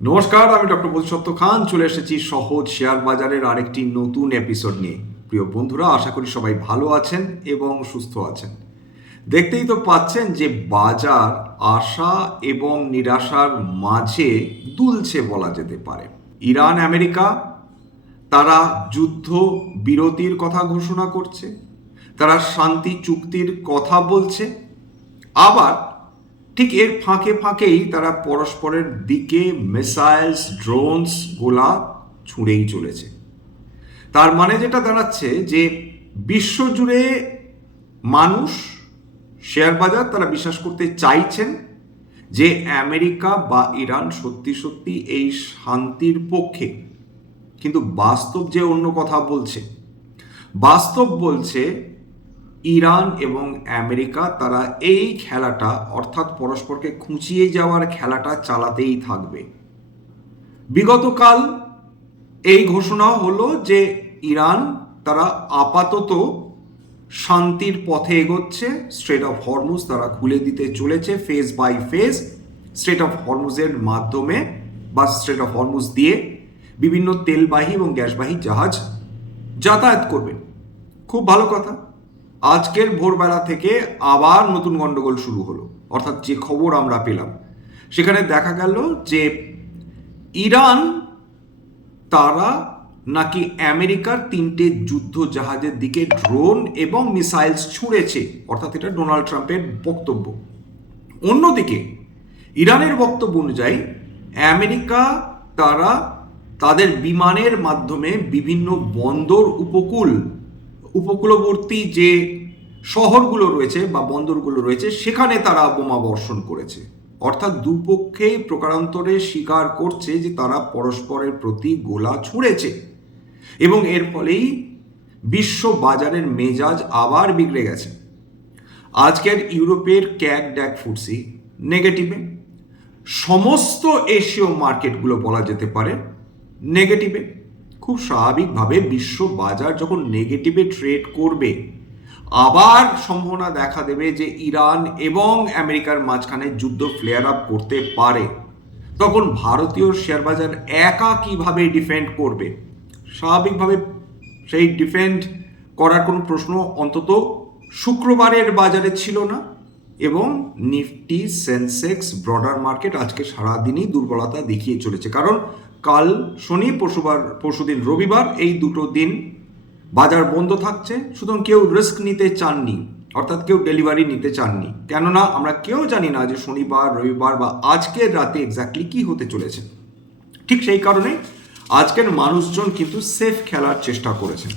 নমস্কার, আমি ডক্টর বোধিসত্ত্ব খান চলে এসেছি সহজ শেয়ার বাজারের আরেকটি নতুন এপিসোড নিয়ে। প্রিয় বন্ধুরা, আশা করি সবাই ভালো আছেন এবং সুস্থ আছেন। দেখতেই তো পাচ্ছেন যে বাজার আশা এবং নিরাশার মাঝে দুলছে বলা যেতে পারে। ইরান আমেরিকা তারা যুদ্ধ বিরতির কথা ঘোষণা করছে, তারা শান্তি চুক্তির কথা বলছে, আবার ঠিক এর ফাঁকে ফাঁকেই তারা পরস্পরের দিকে মিসাইলস, ড্রোনস, গোলা ছুঁড়েই চলেছে। তার মানে যেটা দাঁড়াচ্ছে যে বিশ্বজুড়ে মানুষ, শেয়ার বাজার তারা বিশ্বাস করতে চাইছেন যে আমেরিকা বা ইরান সত্যি সত্যি এই শান্তির পক্ষে, কিন্তু বাস্তব যে অন্য কথা বলছে। বাস্তব বলছে ইরান এবং আমেরিকা তারা এই খেলাটা, অর্থাৎ পরস্পরকে খুঁচিয়ে যাওয়ার খেলাটা চালাতেই থাকবে। বিগতকাল এই ঘোষণা হলো যে ইরান তারা আপাতত শান্তির পথে এগোচ্ছে, স্ট্রেট অফ হরমুজ তারা খুলে দিতে চলেছে phase by phase. Strait of হরমুজের মাধ্যমে বা স্ট্রেট অফ হরমুজ দিয়ে বিভিন্ন তেলবাহী এবং গ্যাসবাহী জাহাজ যাতায়াত করবে। খুব ভালো কথা। আজকের ভোরবেলা থেকে আবার নতুন গন্ডগোল শুরু হলো, অর্থাৎ যে খবর আমরা পেলাম সেখানে দেখা গেল যে ইরান তারা নাকি আমেরিকার 3টে যুদ্ধ জাহাজের দিকে ড্রোন এবং মিসাইলস ছুঁড়েছে, অর্থাৎ এটা ডোনাল্ড ট্রাম্পের বক্তব্য। অন্যদিকে ইরানের বক্তব্য অনুযায়ী আমেরিকা তারা তাদের বিমানের মাধ্যমে বিভিন্ন বন্দর উপকূলবর্তী যে শহরগুলো রয়েছে বা বন্দরগুলো রয়েছে সেখানে তারা বোমা বর্ষণ করেছে। অর্থাৎ দুপক্ষেই প্রকারান্তরে স্বীকার করছে যে তারা পরস্পরের প্রতি গোলা ছুঁড়েছে, এবং এর ফলেই বিশ্ব বাজারের মেজাজ আবার বিগড়ে গেছে। আজকের ইউরোপের ক্যাগ ড্যাক ফুটসি নেগেটিভে, সমস্ত এশীয় মার্কেটগুলো বলা যেতে পারে নেগেটিভে। খুব স্বাভাবিকভাবে বিশ্ব বাজার যখন নেগেটিভে ট্রেড করবে, আবার সম্ভাবনা দেখা দেবে যে ইরান এবং আমেরিকার মাঝখানে যুদ্ধ ফ্লেয়ার আপ করতে পারে। তখন ভারতীয় শেয়ার বাজার একা কিভাবে ডিফেন্ড করবে? স্বাভাবিকভাবে সেই ডিফেন্ড করার কোনো প্রশ্ন অন্তত শুক্রবারের বাজারে ছিল না, এবং নিফটি, সেন্সেক্স, ব্রডার মার্কেট আজকে সারাদিনই দুর্বলতা দেখিয়ে চলেছে। কারণ কাল শনি, পরশুদিন রবিবার, এই দুটো দিন বাজার বন্ধ থাকছে। সুতরাং কেউ রিস্ক নিতে চাননি, অর্থাৎ কেউ ডেলিভারি নিতে চাননি। কেননা আমরা কেউ জানি না যে শনিবার, রবিবার বা আজকের রাতে এক্স্যাক্টলি কি হতে চলেছে। ঠিক সেই কারণে আজকের মানুষজন কিন্তু সেফ খেলার চেষ্টা করেছেন।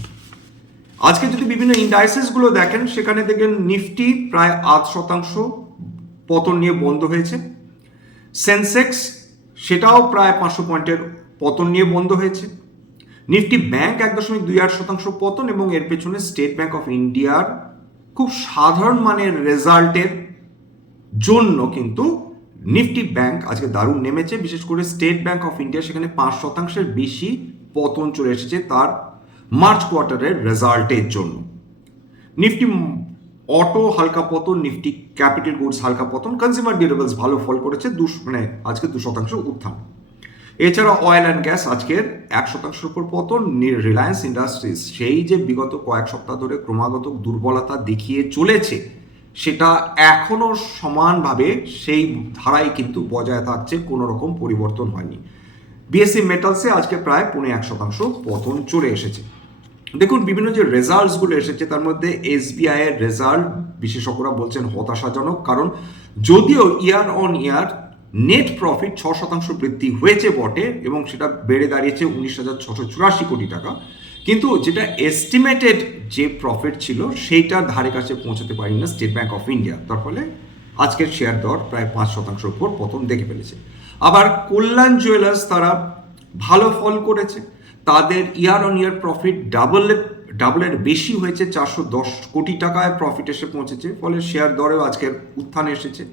আজকে যদি বিভিন্ন ইন্ডাইসেসগুলো দেখেন, সেখানে দেখবেন নিফটি প্রায় 8% পতন নিয়ে বন্ধ হয়েছে। সেন্সেক্স সেটাও প্রায় 500 পয়েন্টের পতন নিয়ে বন্ধ হয়েছে। নিফটি ব্যাংক 1.28% পতন, এবং এর পেছনে স্টেট ব্যাংক অফ ইন্ডিয়ার খুব সাধারণ মানের রেজাল্টের জন্য কিন্তু নিফটি ব্যাংক আজকে দারুণ নেমেছে। বিশেষ করে স্টেট ব্যাংক অফ ইন্ডিয়া, সেখানে 5%-এর বেশি পতন চলে এসেছে তার মার্চ কোয়ার্টারের রেজাল্টের জন্য। নিফটি অটো হালকা পতন, নিফটি ক্যাপিটাল গুডস হালকা পতন, কনজিউমার ডিউরেবলস ভালো ফল করেছে, আজকে 2% উত্থান। এছাড়া অয়েল অ্যান্ড গ্যাস আজকের 1%-এর উপর পতন। রিলায়েন্স ইন্ডাস্ট্রিজ সেই যে বিগত কয়েক সপ্তাহ ধরে ক্রমাগত দুর্বলতা দেখিয়ে চলেছে, সেটা এখনো সমানভাবে সেই ধারাই কিন্তু বজায় থাকছে, কোনো রকম পরিবর্তন হয়নি। বিএসসি মেটালসে আজকে প্রায় 0.25% পতন চলে এসেছে। দেখুন, বিভিন্ন যে রেজাল্টসগুলো এসেছে তার মধ্যে এসবিআই এর রেজাল্ট বিশেষজ্ঞরা বলছেন হতাশাজনক। কারণ যদিও year on year net profit 6% বৃদ্ধি হয়েছে বটে, এবং সেটা বেড়ে দাঁড়িয়েছে 19,684 কোটি টাকা, কিন্তু যেটা এস্টিমেটেড যে প্রফিট ছিল সেইটার ধারে কাছে পৌঁছাতে পারেনি না স্টেট ব্যাংক অফ ইন্ডিয়া। তার ফলে আজকের শেয়ার দর প্রায় 5%-এর উপর পতন দেখে ফেলেছে। আবার কল্যাণ জুয়েলার্স তারা ভালো ফল করেছে, তাদের ইয়ার অন ইয়ার প্রফিট ডাবলের বেশি হয়েছে, 410 কোটি টাকায় প্রফিট এসে পৌঁছেছে, ফলে শেয়ার দরেও আজকের উত্থান এসেছে।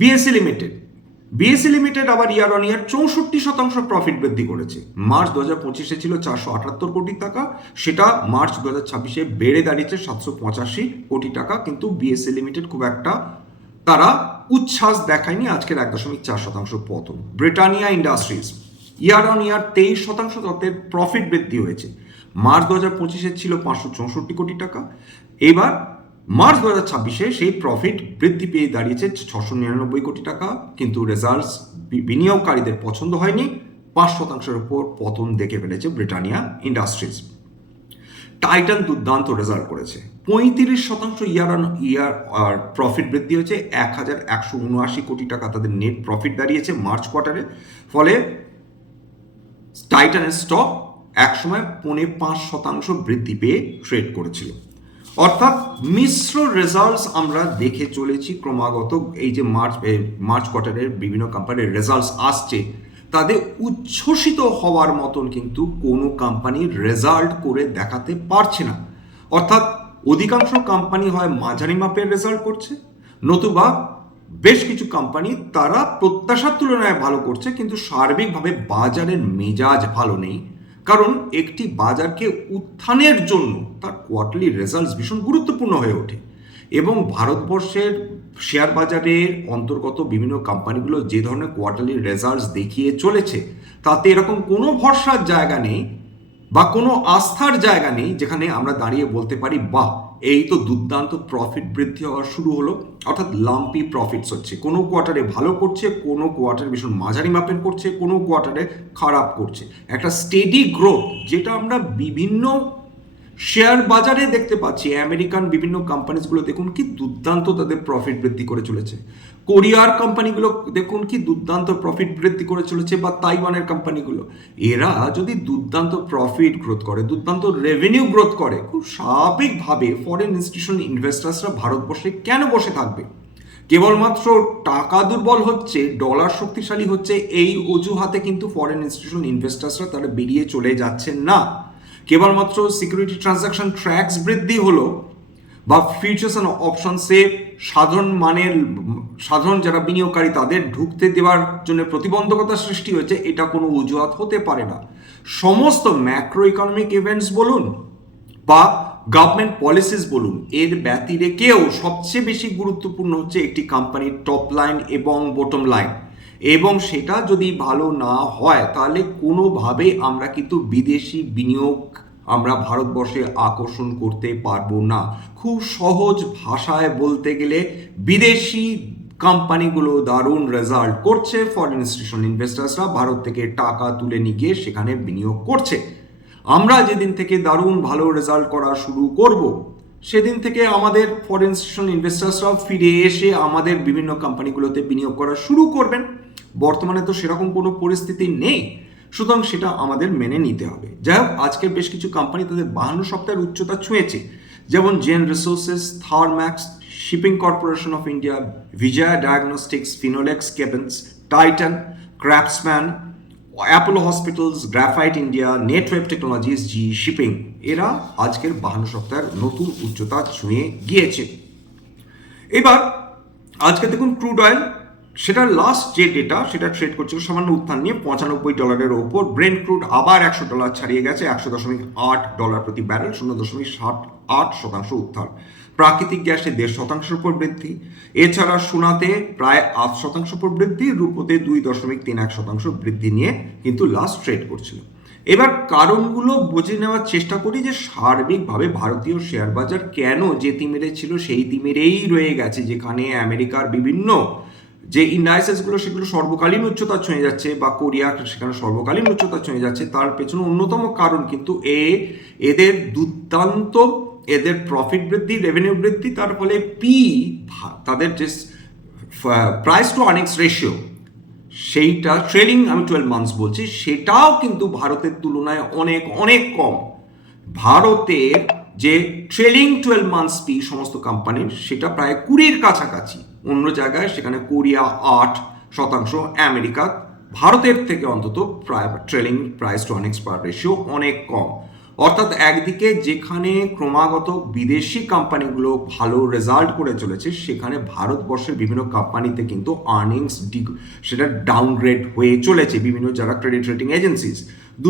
বিএসসি লিমিটেড আবার ইয়ার অন ইয়ার 64% প্রফিট বৃদ্ধি করেছে। মার্চ 2025-এ ছিল 478 কোটি টাকা, সেটা মার্চ 2026-এ বেড়ে দাঁড়িয়েছে 785 কোটি টাকা। কিন্তু বিএসসি লিমিটেড খুব একটা তারা উচ্ছ্বাস দেখায়নি, আজকের 1.4% পতন। ব্রিটানিয়া ইন্ডাস্ট্রিজ ইয়ার অন ইয়ার 23% তাদের প্রফিট বৃদ্ধি হয়েছে। মার্চ 2025-এ ছিল 564 কোটি টাকা, এবার মার্চ 2026-এ সেই প্রফিট বৃদ্ধি পেয়ে দাঁড়িয়েছে 699 কোটি টাকা, কিন্তু রেজাল্টস বিনিয়োগকারীদের পছন্দ হয়নি, 5%-এর উপর পতন দেখে ফেলেছে ব্রিটানিয়া ইন্ডাস্ট্রিজ। টাইটান দুর্দান্ত রেজাল্ট করেছে, 35% year on year R profit বৃদ্ধি হয়েছে, 1179 কোটি টাকা তাদের নেট প্রফিট দাঁড়িয়েছে মার্চ কোয়ার্টারে। ফলে টাইটানের স্টক একসময় 5.5% বৃদ্ধি পেয়ে ট্রেড করেছিল। অর্থাৎ মিশ্র রেজাল্টস আমরা দেখে চলেছি ক্রমাগত। এই যে মার্চ কোয়ার্টারের বিভিন্ন কোম্পানির রেজাল্টস আসছে, তাদের উচ্ছ্বসিত হওয়ার মতন কিন্তু কোনো কোম্পানির রেজাল্ট করে দেখাতে পারছে না। অর্থাৎ অধিকাংশ কোম্পানি হয় মাঝারি মাপের রেজাল্ট করছে, নতুবা বেশ কিছু কোম্পানি তারা প্রত্যাশার তুলনায় ভালো করছে, কিন্তু সার্বিকভাবে বাজারের মেজাজ ভালো নেই। কারণ একটি বাজারকে উত্থানের জন্য তার কোয়ার্টারলি রেজাল্টস ভীষণ গুরুত্বপূর্ণ হয়ে ওঠে, এবং ভারতবর্ষের শেয়ার বাজারের অন্তর্গত বিভিন্ন কোম্পানিগুলো যে ধরনের কোয়ার্টারলি রেজাল্টস দেখিয়ে চলেছে, তাতে এরকম কোনো ভরসার জায়গা নেই বা কোনো আস্থার জায়গা নেই যেখানে আমরা দাঁড়িয়ে বলতে পারি বাহ, এই তো দুর্দান্ত প্রফিট বৃদ্ধি হওয়া শুরু হলো। অর্থাৎ লাম্পি প্রফিটস হচ্ছে, কোনো কোয়ার্টারে ভালো করছে, কোনো কোয়ার্টারে ভীষণ মাঝারি মাপের করছে, কোনো কোয়ার্টারে খারাপ করছে। একটা স্টেডি গ্রোথ যেটা আমরা বিভিন্ন শেয়ার বাজারে দেখতে পাচ্ছি। আমেরিকান বিভিন্ন কোম্পানিগুলো দেখুন কি দুর্দান্ত তাদের প্রফিট বৃদ্ধি করে চলেছে, কোরিয়ার কোম্পানিগুলো দেখুন কি দুর্দান্ত প্রফিট বৃদ্ধি করে চলেছে, বা তাইওয়ানের কোম্পানিগুলো। এরা যদি দুর্দান্ত প্রফিট গ্রোথ করে, দুর্দান্ত রেভিনিউ গ্রোথ করে, খুব স্বাভাবিকভাবে ফরেন ইনস্টিটিউশনাল ইনভেস্টার্সরা ভারতবর্ষে কেন বসে থাকবে? কেবলমাত্র টাকা দুর্বল হচ্ছে, ডলার শক্তিশালী হচ্ছে, এই অজুহাতে কিন্তু ফরেন ইনস্টিটিউশনাল ইনভেস্টার্সরা তারা বেরিয়ে চলে যাচ্ছেন না। কেবলমাত্র সিকিউরিটি ট্রানজাকশন ট্র্যাক্স বৃদ্ধি হলো বা ফিউচার্স অ্যান্ড অপশনসে সাধারণ যারা বিনিয়োগকারী তাদের ঢুকতে দেওয়ার জন্য প্রতিবন্ধকতা সৃষ্টি হয়েছে, এটা কোনো অজুহাত হতে পারে না। সমস্ত ম্যাক্রো ইকোনমিক ইভেন্টস বলুন বা গভর্নমেন্ট পলিসিস বলুন, এর ব্যতিরেকেও সবচেয়ে বেশি গুরুত্বপূর্ণ হচ্ছে একটি কোম্পানির টপ লাইন এবং বটম লাইন, এবং সেটা যদি ভালো না হয় তাহলে কোনোভাবে আমরা কিন্তু বিদেশি বিনিয়োগ আমরা ভারতবর্ষে আকর্ষণ করতে পারবো না। খুব সহজ ভাষায় বলতে গেলে বিদেশি কোম্পানিগুলো দারুণ রেজাল্ট করছে, ফরেন ইনস্টিটিউশনাল ইনভেস্টার্সরা ভারত থেকে টাকা তুলে নিয়ে গিয়ে সেখানে বিনিয়োগ করছে। আমরা যেদিন থেকে দারুণ ভালো রেজাল্ট করা শুরু করব, সেদিন থেকে আমাদের ফরেন ইনস্টিটিউশনাল ইনভেস্টার্সরাও ফিরে এসে আমাদের বিভিন্ন কোম্পানিগুলোতে বিনিয়োগ করা শুরু করবেন। বর্তমানে তো সেরকম কোনো পরিস্থিতি নেই, সুতরাং সেটা আমাদের মেনে নিতে হবে। যাই হোক, আজকের বেশ কিছু কোম্পানি তাদের 52 সপ্তাহের উচ্চতা ছুঁয়েছে, যেমন জেন Resources, Thermax, Shipping Corporation of India, Vijaya Diagnostics, Finolex Cables, Titan, Craftsman, Apollo Hospitals, Graphite India, Netweb Technologies, G Shipping, এরা আজকের 52 সপ্তাহের নতুন উচ্চতা ছুঁয়ে গিয়েছে। এবার আজকে দেখুন ক্রুড অয়েল, সেটার লাস্ট যে ডেটা সেটা ট্রেড করছিল সামান্য উত্থান নিয়ে $95 ওপর। ব্রেন্ট ক্রুড আবার $100 ছাড়িয়ে গেছে, $100.8 প্রতি ব্যারেল, 0.78% উত্থান। প্রাকৃতিক গ্যাসে 1.5% উপর বৃদ্ধি, এছাড়া সোনাতে প্রায় 8% উপর বৃদ্ধি, রূপোতে 2.31% বৃদ্ধি নিয়ে কিন্তু লাস্ট ট্রেড করছিল। এবার কারণগুলো বুঝে নেওয়ার চেষ্টা করি যে সার্বিকভাবে ভারতীয় শেয়ার বাজার কেন যে তিমিরে ছিল সেই তিমিরেই রয়ে গেছে, যেখানে আমেরিকার বিভিন্ন যে ইন্ডাইসেসগুলো সেগুলো সর্বকালীন উচ্চতা ছুঁয়ে যাচ্ছে, বা কোরিয়া সেখানে সর্বকালীন উচ্চতা ছুঁয়ে যাচ্ছে। তার পেছনে অন্যতম কারণ কিন্তু এদের দুর্দান্ত এদের প্রফিট বৃদ্ধি, রেভিনিউ বৃদ্ধি, তার ফলে তাদের যে প্রাইস টু আর্নিংস রেশিও, সেইটা ট্রেলিং আমি 12 মান্থস বলছি, সেটাও কিন্তু ভারতের তুলনায় অনেক অনেক কম। ভারতের যে ট্রেলিং 12 মান্থস পি সমস্ত কোম্পানির, সেটা প্রায় 20-র কাছাকাছি। অন্য জায়গায় সেখানে কোরিয়া 8%, আমেরিকা ভারতের থেকে অন্তত ট্রেলিং প্রাইস টু আর্নিংস পার রেশিও অনেক কম। অর্থাৎ একদিকে যেখানে ক্রমাগত বিদেশি কোম্পানিগুলো ভালো রেজাল্ট করে চলেছে, সেখানে ভারতবর্ষের বিভিন্ন কোম্পানিতে কিন্তু আর্নিংস সেটা ডাউনগ্রেড হয়ে চলেছে বিভিন্ন যারা ক্রেডিট রেটিং এজেন্সিস।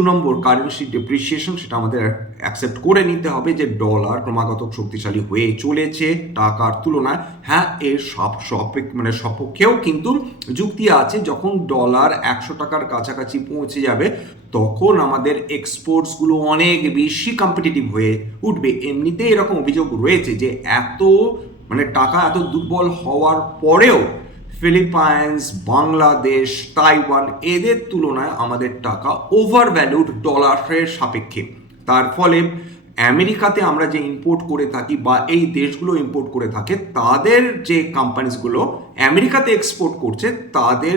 নম্বর কারেন্সি ডেপ্রিসিয়েশন, সেটা আমাদের অ্যাকসেপ্ট করে নিতে হবে যে ডলার ক্রমাগত শক্তিশালী হয়ে চলেছে টাকার তুলনায়। হ্যাঁ, এর সপক্ষেও কিন্তু যুক্তি আছে, যখন ডলার 100 টাকার কাছাকাছি পৌঁছে যাবে তখন আমাদের এক্সপোর্টসগুলো অনেক বেশি কম্পিটিটিভ হয়ে উঠবে। এমনিতে এরকম অভিযোগ রয়েছে যে টাকা এত দুর্বল হওয়ার পরেও ফিলিপাইন্স, বাংলাদেশ, তাইওয়ান এদের তুলনায় আমাদের টাকা ওভার ভ্যালুড ডলারের সাপেক্ষে। তার ফলে আমেরিকাতে আমরা যে ইম্পোর্ট করে থাকি বা এই দেশগুলো ইম্পোর্ট করে থাকে, তাদের যে কোম্পানিজগুলো আমেরিকাতে এক্সপোর্ট করছে তাদের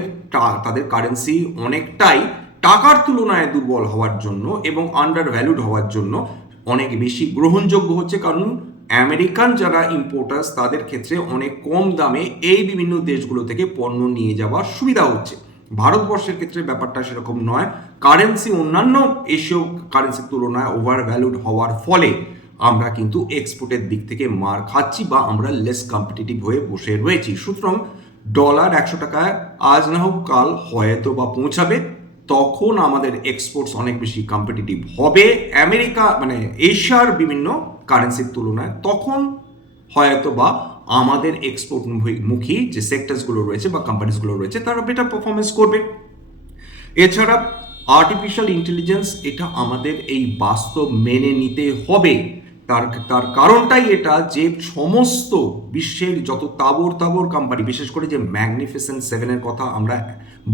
কারেন্সি অনেকটাই টাকার তুলনায় দুর্বল হওয়ার জন্য এবং আন্ডার ভ্যালুড হওয়ার জন্য অনেক বেশি গ্রহণযোগ্য হচ্ছে। কারণ আমেরিকান যারা ইম্পোর্টার্স তাদের ক্ষেত্রে অনেক কম দামে এই বিভিন্ন দেশগুলো থেকে পণ্য নিয়ে যাওয়ার সুবিধা হচ্ছে। ভারতবর্ষের ক্ষেত্রে ব্যাপারটা সেরকম নয়। কারেন্সি অন্যান্য এশীয় কারেন্সির তুলনায় ওভার ভ্যালুড হওয়ার ফলে আমরা কিন্তু এক্সপোর্টের দিক থেকে মার খাচ্ছি বা আমরা লেস কম্পিটিটিভ হয়ে বসে রয়েছি। সুতরাং ডলার 100 টাকায় আজ না হোক কাল হয়তো বা পৌঁছাবে, তখন আমাদের এক্সপোর্টস অনেক বেশি কম্পিটিটিভ হবে আমেরিকা এশিয়ার বিভিন্ন কারেন্সির তুলনায়। তখন হয়তো বা আমাদের এক্সপোর্ট মুখী যে সেক্টরসগুলো রয়েছে বা কোম্পানিসগুলো রয়েছে তারা বেটার পারফরমেন্স করবে। এছাড়া আর্টিফিশিয়াল ইন্টেলিজেন্স, এটা আমাদের এই বাস্তব মেনে নিতে হবে। তার কারণটাই এটা যে সমস্ত বিশ্বের যত তাবর কোম্পানি, বিশেষ করে যে ম্যাগনিফিসেন্ট সেভেনের কথা আমরা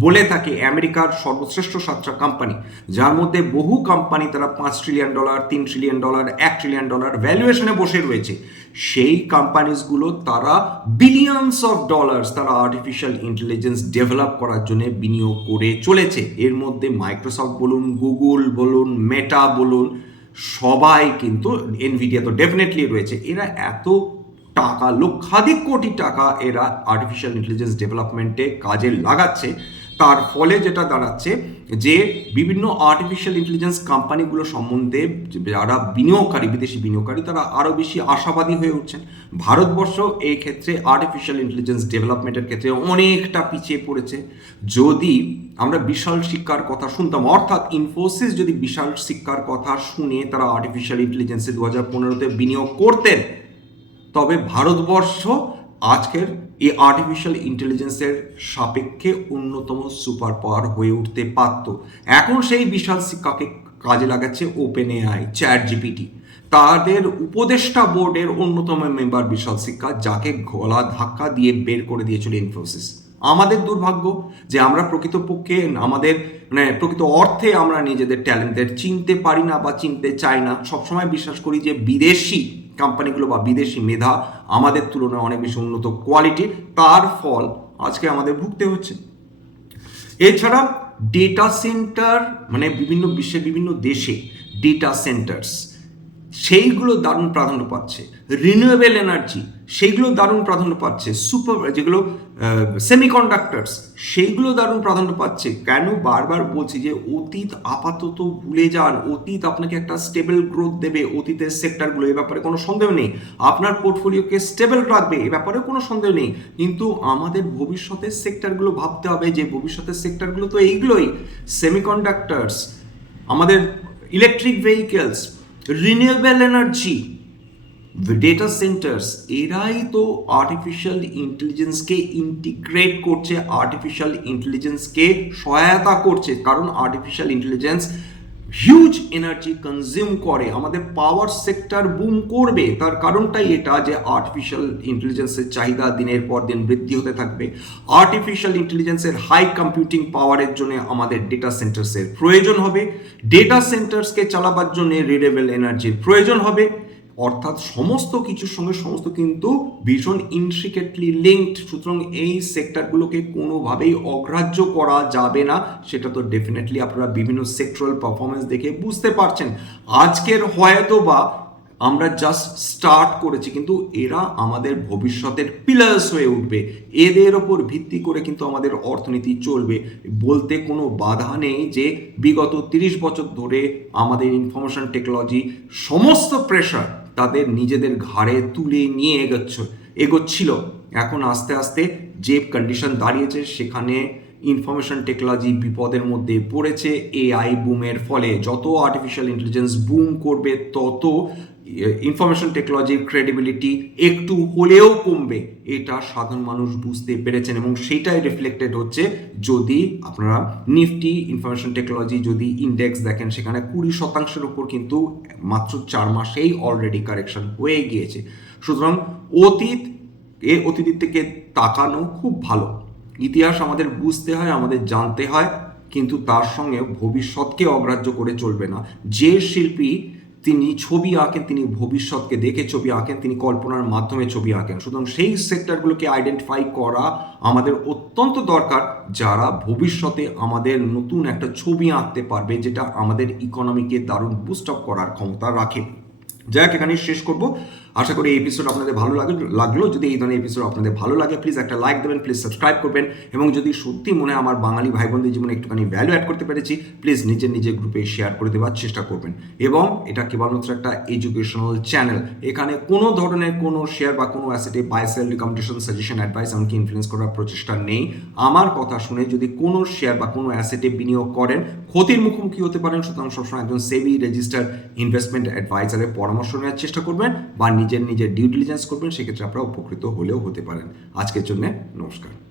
বলে থাকি, আমেরিকার সর্বশ্রেষ্ঠ 7টা কোম্পানি, যার মধ্যে বহু কোম্পানি তারা $5 ট্রিলিয়ন, $3 ট্রিলিয়ন, $1 ট্রিলিয়ন ভ্যালুয়েশনে বসে রয়েছে। সেই কোম্পানিজগুলো তারা বিলিয়নস অফ ডলার্স তারা আর্টিফিশিয়াল ইন্টেলিজেন্স ডেভেলপ করার জন্য বিনিয়োগ করে চলেছে। এর মধ্যে মাইক্রোসফট বলুন, গুগল বলুন, মেটা বলুন, সবাই কিন্তু, এনভিডিয়া তো ডেফিনেটলি রয়েছে। এরা এত টাকা, লক্ষাধিক কোটি টাকা এরা আর্টিফিশিয়াল ইন্টেলিজেন্স ডেভেলপমেন্টে কাজে লাগাচ্ছে। তার ফলে যেটা দাঁড়াচ্ছে যে বিভিন্ন আর্টিফিশিয়াল ইন্টেলিজেন্স কোম্পানিগুলো সম্বন্ধে যারা বিনিয়োগকারী, বিদেশি বিনিয়োগকারী, তারা আরও বেশি আশাবাদী হয়ে উঠছেন। ভারতবর্ষ এই ক্ষেত্রে আর্টিফিশিয়াল ইন্টেলিজেন্স ডেভেলপমেন্টের ক্ষেত্রে অনেকটা পিছিয়ে পড়েছে। যদি আমরা বিশাল শিক্ষার কথা শুনতাম, অর্থাৎ ইনফোসিস যদি বিশাল শিক্ষার কথা শুনে তারা আর্টিফিশিয়াল ইন্টেলিজেন্সে 2015-তে বিনিয়োগ করতেন, তবে ভারতবর্ষ আজকের এই আর্টিফিশিয়াল ইন্টেলিজেন্সের সাপেক্ষে অন্যতম সুপার পাওয়ার হয়ে উঠতে পারত। এখন সেই বিশাল শিক্ষাকে কাজে লাগাচ্ছে ওপেন এআই, চ্যাট জিপিটি, তাদের উপদেষ্টা বোর্ডের অন্যতম মেম্বার বিশাল শিক্ষা, যাকে গলা ধাক্কা দিয়ে বের করে দিয়েছিল ইনফোসিস। আমাদের দুর্ভাগ্য যে আমরা প্রকৃতপক্ষে আমাদের প্রকৃত অর্থে আমরা নিজেদের ট্যালেন্টের চিনতে পারি না বা চিনতে চাই না। সবসময় বিশ্বাস করি যে বিদেশি কোম্পানিগুলো বা বিদেশি মেধা আমাদের তুলনায় অনেক বেশি উন্নত কোয়ালিটি, তার ফল আজকে আমাদের ভুগতে হচ্ছে। এছাড়া ডেটা সেন্টার, বিভিন্ন বিশ্বের বিভিন্ন দেশে ডেটা সেন্টার্স, সেইগুলো দারুণ প্রাধান্য পাচ্ছে। রিনিউয়েবল এনার্জি, সেইগুলো দারুণ প্রাধান্য পাচ্ছে। যেগুলো সেমিকন্ডাক্টরস, সেইগুলো দারুণ প্রাধান্য পাচ্ছে। কেন বারবার বলছি যে অতীত আপাতত ভুলে যান। অতীত আপনাকে একটা স্টেবল গ্রোথ দেবে, অতীতের সেক্টরগুলো, এ ব্যাপারে কোনো সন্দেহ নেই। আপনার পোর্টফোলিওকে স্টেবল রাখবে, এ ব্যাপারে কোনো সন্দেহ নেই। কিন্তু আমাদের ভবিষ্যতের সেক্টরগুলো ভাবতে হবে যে ভবিষ্যতের সেক্টরগুলো তো এইগুলোই, সেমিকন্ডাক্টরস, আমাদের electric vehicles, renewable energy, data centers, এরাই তো আর্টিফিশিয়াল ইন্টেলিজেন্সকে ইন্টিগ্রেট করছে, আর্টিফিশিয়াল ইন্টেলিজেন্সকে সহায়তা করছে। কারণ artificial intelligence huge energy consume করে, আমাদের পাওয়ার সেক্টর বুম করবে। তার কারণটাই এটা যে আর্টিফিশিয়াল ইন্টেলিজেন্সের চাহিদা দিনের পর দিন বৃদ্ধি হতে থাকবে। আর্টিফিশিয়াল ইন্টেলিজেন্সের হাই কম্পিউটিং পাওয়ারের জন্য আমাদের ডেটা সেন্টার্সের প্রয়োজন হবে। ডেটা সেন্টার্সকে চালাবার জন্য রিনিউয়েবল এনার্জির প্রয়োজন হবে। অর্থাৎ সমস্ত কিছুর সঙ্গে সমস্ত কিন্তু ভীষণ ইন্ট্রিকেটলি লিঙ্কড। সুতরাং এই সেক্টরগুলোকে কোনোভাবেই অগ্রাহ্য করা যাবে না। সেটা তো ডেফিনেটলি আপনারা বিভিন্ন সেক্টরাল পারফরমেন্স দেখে বুঝতে পারছেন। আজকের হয়তো বা আমরা জাস্ট স্টার্ট করেছি, কিন্তু এরা আমাদের ভবিষ্যতের পিলার্স হয়ে উঠবে। এদের ওপর ভিত্তি করে কিন্তু আমাদের অর্থনীতি চলবে। বলতে কোনো বাধা নেই যে বিগত 30 বছর ধরে আমাদের ইনফরমেশন টেকনোলজি সমস্ত প্রেশার তাদের নিজেদের ঘাড়ে তুলে নিয়ে এগোচ্ছিল। এখন আস্তে আস্তে যে কন্ডিশন দাঁড়িয়েছে, সেখানে ইনফরমেশন টেকনোলজি বিপদের মধ্যে পড়েছে এআই বুমের ফলে। যত আর্টিফিশিয়াল ইন্টেলিজেন্স বুম করবে তত ইনফরমেশন টেকনোলজির ক্রেডিবিলিটি একটু হলেও কমবে, এটা সাধারণ মানুষ বুঝতে পেরেছেন এবং সেটাই রিফ্লেক্টেড হচ্ছে। যদি আপনারা নিফটি ইনফরমেশন টেকনোলজি যদি ইন্ডেক্স দেখেন, সেখানে 20% উপর কিন্তু মাত্র 4 মাসেই অলরেডি কারেকশন হয়ে গিয়েছে। সুতরাং অতীত থেকে তাকানো খুব ভালো। ইতিহাস আমাদের বুঝতে হয়, আমাদের জানতে হয়, কিন্তু তার সঙ্গে ভবিষ্যৎকে অগ্রাহ্য করে চলবে না। যে শিল্পী তিনি ছবি আঁকেন, তিনি ভবিষ্যৎকে দেখে ছবি আঁকেন, তিনি কল্পনার মাধ্যমে ছবি আঁকেন। সুতরাং সেই সেক্টরগুলোকে আইডেন্টিফাই করা আমাদের অত্যন্ত দরকার, যারা ভবিষ্যতে আমাদের নতুন একটা ছবি আঁকতে পারবে, যেটা আমাদের ইকোনমিকে দারুণ বুস্ট আপ করার ক্ষমতা রাখে। যাই হোক, এখানে শেষ করবো। আশা করি এই এপিসোড আপনাদের ভালো লাগলো। যদি এই ধরনের এপিসোড আপনাদের ভালো লাগে, প্লিজ একটা লাইক দেবেন, প্লিজ সাবস্ক্রাইব করবেন, এবং যদি সত্যি মনে হয় আমার বাঙালি ভাই বোনদের জীবনে একটুখানি ভ্যালু অ্যাড করতে পেরেছি, প্লিজ নিজের গ্রুপে শেয়ার করে দেওয়ার চেষ্টা করবেন। এবং এটা কেবলমাত্র একটা এডুকেশনাল চ্যানেল, এখানে কোনো ধরনের কোনো শেয়ার বা কোনো অ্যাসেটে buy sell, recommendation, suggestion, advice এমনকি ইনফ্লুয়েন্স করার প্রচেষ্টা নেই। আমার কথা শুনে যদি কোনো শেয়ার বা কোনো অ্যাসেটে বিনিয়োগ করেন, ক্ষতির মুখোমুখি হতে পারেন। সুতরাং সবসময় একজন সেবি রেজিস্টার্ড ইনভেস্টমেন্ট অ্যাডভাইজারের পরামর্শ নেওয়ার চেষ্টা করবেন বা নিজের ডিউ ডিলিজেন্স করবেন, সেক্ষেত্রে আপনারা উপকৃত হলেও হতে পারেন। আজকের জন্য নমস্কার।